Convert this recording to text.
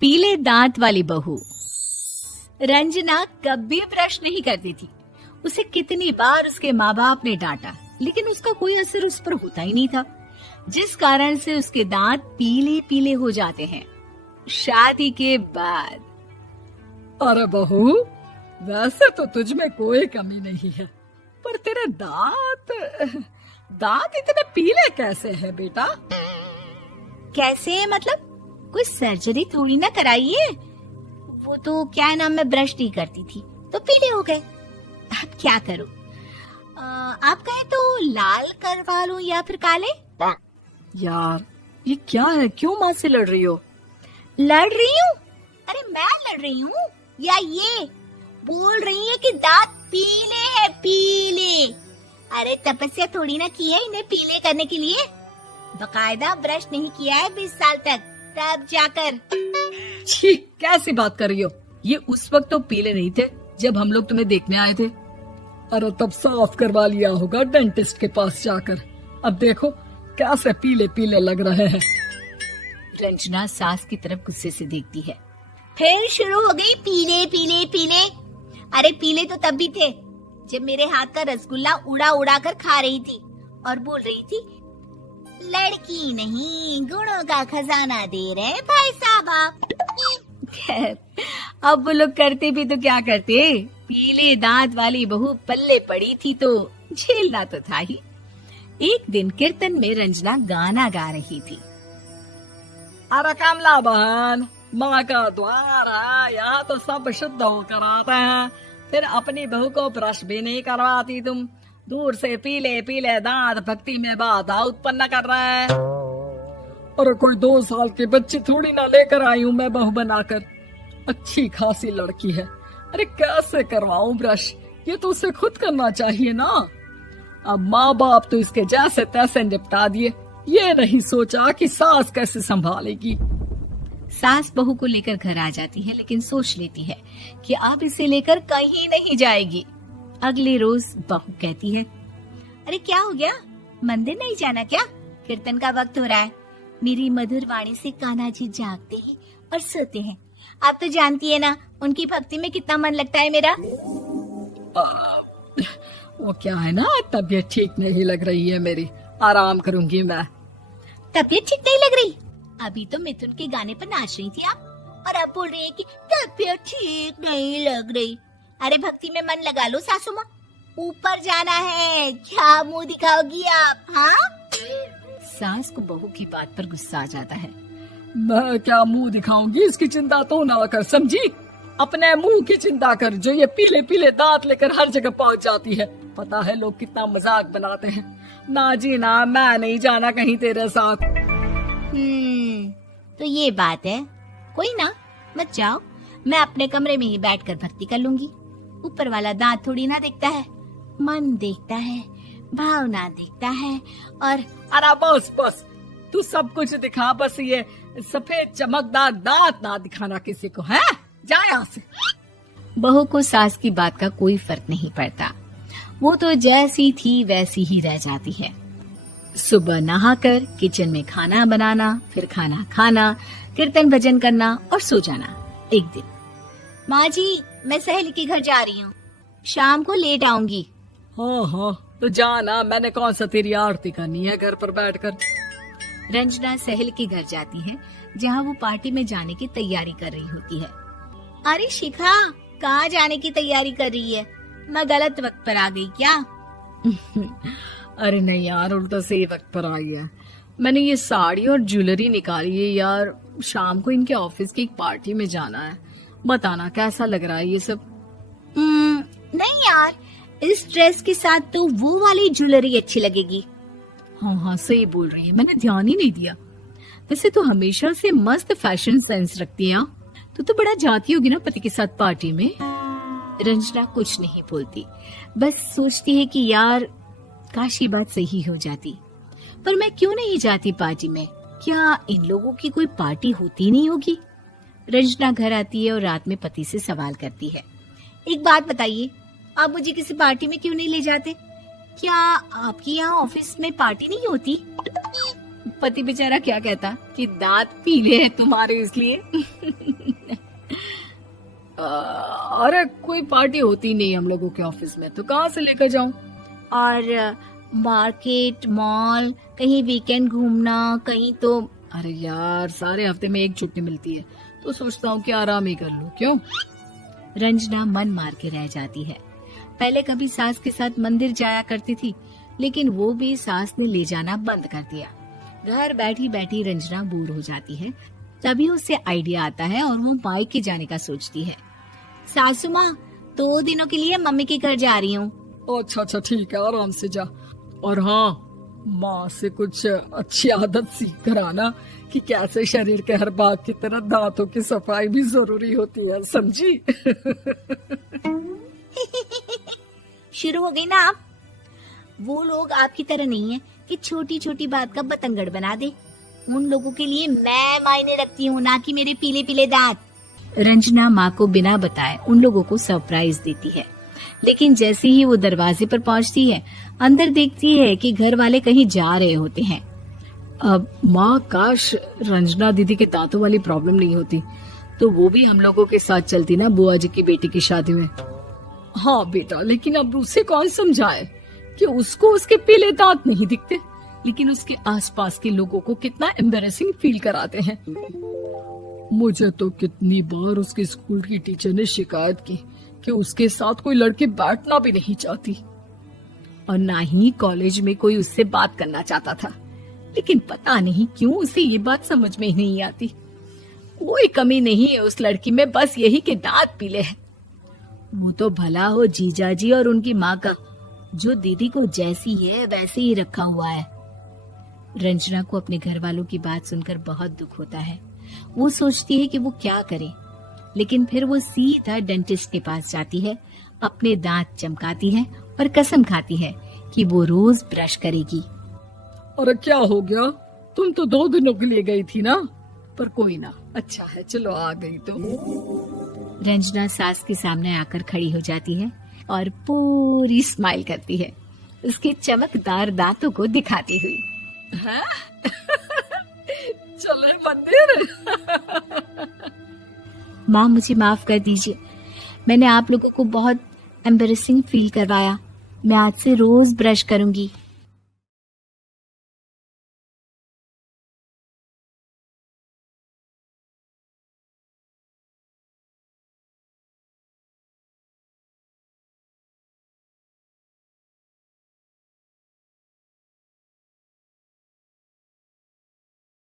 पीले दांत वाली बहू। रंजना कभी ब्रश नहीं करती थी। उसे कितनी बार उसके माँ बाप ने डांटा, लेकिन उसका कोई असर उस पर होता ही नहीं था, जिस कारण से उसके दांत पीले पीले हो जाते हैं। शादी के बाद। अरे बहू, वैसे तो तुझ में कोई कमी नहीं है, पर तेरे दांत इतने पीले कैसे हैं बेटा? कैसे मतलब? कोई सर्जरी थोड़ी ना कराइए। वो तो क्या नाम, मैं ब्रश नहीं करती थी तो पीले हो गए। अब क्या करूं? आप कहें तो लाल करवा लूं या फिर काले? यार ये क्या है, क्यों माँ से लड़ रही हो? लड़ रही हूँ? अरे मैं लड़ रही हूँ या ये बोल रही है कि दांत पीले हैं, पीले। अरे तपस्या थोड़ी ना की है इन्हें पीले करने के लिए। बकायदा ब्रश नहीं किया है 20 साल तक, तब जाकर। छी, कैसी बात कर रही हो? ये उस वक्त तो पीले नहीं थे जब हम लोग तुम्हें देखने आए थे। अरे तब साफ करवा लिया होगा डेंटिस्ट के पास जाकर। अब देखो कैसे पीले पीले लग रहे हैं। रंजना सास की तरफ गुस्से से देखती है। फिर शुरू हो गई पीले पीले पीले। अरे पीले तो तब भी थे जब मेरे हाथ का रसगुल्ला उड़ा उड़ा कर खा रही थी और बोल रही थी, लड़की नहीं गुणों का खजाना दे रहे भाई साहब आप। खैर, अब वो लोग करते भी तो क्या करते, पीले दांत वाली बहू पल्ले पड़ी थी तो झेलना तो था ही। एक दिन कीर्तन में रंजना गाना गा रही थी। अरे कमला बहन, माँ का द्वार है, यहाँ तो सब शुद्ध होकर आते हैं, फिर अपनी बहू को ब्रश भी नहीं करवाती तुम। दूर से पीले पीले दांत भक्ति में बाधा उत्पन्न कर रहे हैं। अरे कोई 2 साल के बच्चे थोड़ी ना लेकर आई हूँ मैं बहू बनाकर। अच्छी खासी लड़की है, अरे कैसे करवाऊं ब्रश? ये तो उसे खुद करना चाहिए ना। अब माँ बाप तो इसके जैसे तैसे निपटा दिए, ये नहीं सोचा कि सास कैसे संभालेगी। सास बहू को लेकर घर आ जाती है, लेकिन सोच लेती है कि अब इसे लेकर कहीं नहीं जाएगी। अगले रोज बहू कहती है, अरे क्या हो गया, मंदिर नहीं जाना क्या? कीर्तन का वक्त हो रहा है। मेरी मधुर वाणी से कान्हा जी जागते हैं और सोते हैं। आप तो जानती है ना उनकी भक्ति में कितना मन लगता है मेरा। वो क्या है ना, तबीयत ठीक नहीं लग रही है मेरी, आराम करूंगी मैं। तबीयत ठीक नहीं लग रही? अभी तो मिथुन के गाने पर नाच रही थी आप, और अब बोल रही है कि तबीयत ठीक नहीं लग रही। अरे भक्ति में मन लगा लो सासू माँ, ऊपर जाना है, क्या मुंह दिखाओगी आप? हाँ? सास को बहू की बात पर गुस्सा आ जाता है। मैं क्या मुंह दिखाऊंगी, इसकी चिंता तो ना कर, समझी? अपने मुंह की चिंता कर, जो ये पीले पीले दांत लेकर हर जगह पहुंच जाती है। पता है लोग कितना मजाक बनाते हैं। ना जी ना, मैं नहीं जाना कहीं तेरे साथ। तो ये बात है, कोई ना, मत जाओ, मैं अपने कमरे में ही बैठकर भक्ति कर लूंगी। ऊपर वाला दांत थोड़ी ना देखता है, मन देखता है, भावना देखता है। और अरे बस बस, तू सब कुछ दिखा, बस ये सफेद चमकदार दांत ना दिखाना किसी को, है? जा यहाँ से। बहू को सास की बात का कोई फर्क नहीं पड़ता, वो तो जैसी थी वैसी ही रह जाती है। सुबह नहाकर किचन में खाना बनाना, फिर खाना खाना, कीर्तन भजन करना और सो जाना। एक दिन, माँ जी मैं सहेली के घर जा रही हूँ, शाम को लेट आऊंगी। हाँ हाँ तो जाना, मैंने कौन सा तेरी आरती करनी है घर पर बैठकर। रंजना सहेली के घर जाती है, जहाँ वो पार्टी में जाने की तैयारी कर रही होती है। अरे शिखा, कहाँ जाने की तैयारी कर रही है? मैं गलत वक्त पर आ गई क्या? अरे नहीं यार, उल्टा सही वक्त पर आई है। मैंने ये साड़ी और ज्वेलरी निकाली है यार, शाम को इनके ऑफिस की एक पार्टी में जाना है। बताना कैसा लग रहा है ये सब? नहीं यार, इस ड्रेस के साथ तो वो वाली ज्वेलरी अच्छी लगेगी। हाँ हाँ सही बोल रही है, मैंने ध्यान ही नहीं दिया। वैसे तो हमेशा से मस्त फैशन सेंस रखती है। तो बड़ा जाती होगी ना पति के साथ पार्टी में। रंजना कुछ नहीं बोलती, बस सोचती है कि यार काश ये बात सही हो जाती, पर मैं क्यों नहीं जाती पार्टी में? क्या इन लोगों की कोई पार्टी होती नहीं होगी? रंजना घर आती है और रात में पति से सवाल करती है, एक बात बताइए, आप मुझे किसी पार्टी में क्यों नहीं ले जाते? क्या आपकी यहाँ ऑफिस में पार्टी नहीं होती? पति बेचारा क्या कहता कि दांत पीले हैं तुम्हारे इसलिए। अरे कोई पार्टी होती नहीं हम लोगों के ऑफिस में, तो कहाँ से लेकर जाऊं? और मार्केट, मॉल, कहीं वीकेंड घूमना, कहीं तो। अरे यार, सारे हफ्ते में एक छुट्टी मिलती है, तो सोचता हूँ कि आराम ही कर लूं। क्यों? रंजना मन मार के रह जाती है। पहले कभी सास के साथ मंदिर जाया करती थी, लेकिन वो भी सास ने ले जाना बंद कर दिया। घर बैठी बैठी रंजना बोर हो जाती है। तभी उसे आइडिया आता है और वो मायके जाने का सोचती है। सासू माँ, 2 दिनों के लिए मम्मी के घर जा रही हूँ। अच्छा अच्छा ठीक है, आराम से जा। और हाँ, माँ से कुछ अच्छी आदत सीख कर आना कि कैसे शरीर के हर भाग की तरह दांतों की सफाई भी जरूरी होती है, समझी? शुरू हो गई ना आप। वो लोग आपकी तरह नहीं है कि छोटी छोटी बात का बतंगड़ बना दे। उन लोगों के लिए मैं मायने रखती हूँ, ना कि मेरे पीले पीले दांत। रंजना माँ को बिना बताए उन लोगों को सरप्राइज देती है, लेकिन जैसे ही वो दरवाजे पर पहुँचती है, अंदर देखती है कि घर वाले कहीं जा रहे होते हैं। अब माँ, काश रंजना दीदी के दांतों वाली प्रॉब्लम नहीं होती, तो वो भी हम लोगों के साथ चलती ना बुआ जी की बेटी की शादी में। हाँ बेटा, लेकिन अब उसे कौन समझाए कि उसको उसके पीले दांत नहीं दिखते, लेकिन उसके आसपास के लोगों को कितना एम्बैरेसिंग फील कराते हैं। मुझे तो कितनी बार उसके स्कूल की टीचर ने शिकायत की कि उसके साथ कोई लड़की बैठना भी नहीं चाहती, और ना ही कॉलेज में कोई उससे बात करना चाहता था। लेकिन पता नहीं क्यों उसे ये बात समझ में ही नहीं आती। कोई कमी नहीं है उस लड़की में, बस यही कि दांत पीले हैं। वो तो भला हो जीजा जी और उनकी माँ का, जो दीदी को जैसी है वैसे ही रखा हुआ है। रंजना को अपने घर वालों की बात सुनकर बहुत दुख होता है। वो सोचती है कि वो क्या करे, लेकिन फिर वो सीधा डेंटिस्ट के पास जाती है, अपने दांत चमकाती है और कसम खाती है कि वो रोज ब्रश करेगी। अरे क्या हो गया? तुम तो 2 दिनों के लिए गई थी ना, पर कोई ना, अच्छा है, चलो आ गई तो। रंजना सास के सामने आकर खड़ी हो जाती है और पूरी स्माइल करती है, उसके चमकदार दांतों को दिखाती हुई। हैं? चले मंदिर। माँ, मुझे माफ कर दीजिए, मैंने आप लोगों को बहुत एम्बैरेसिंग फील करवाया। मैं आज से रोज ब्रश करूंगी।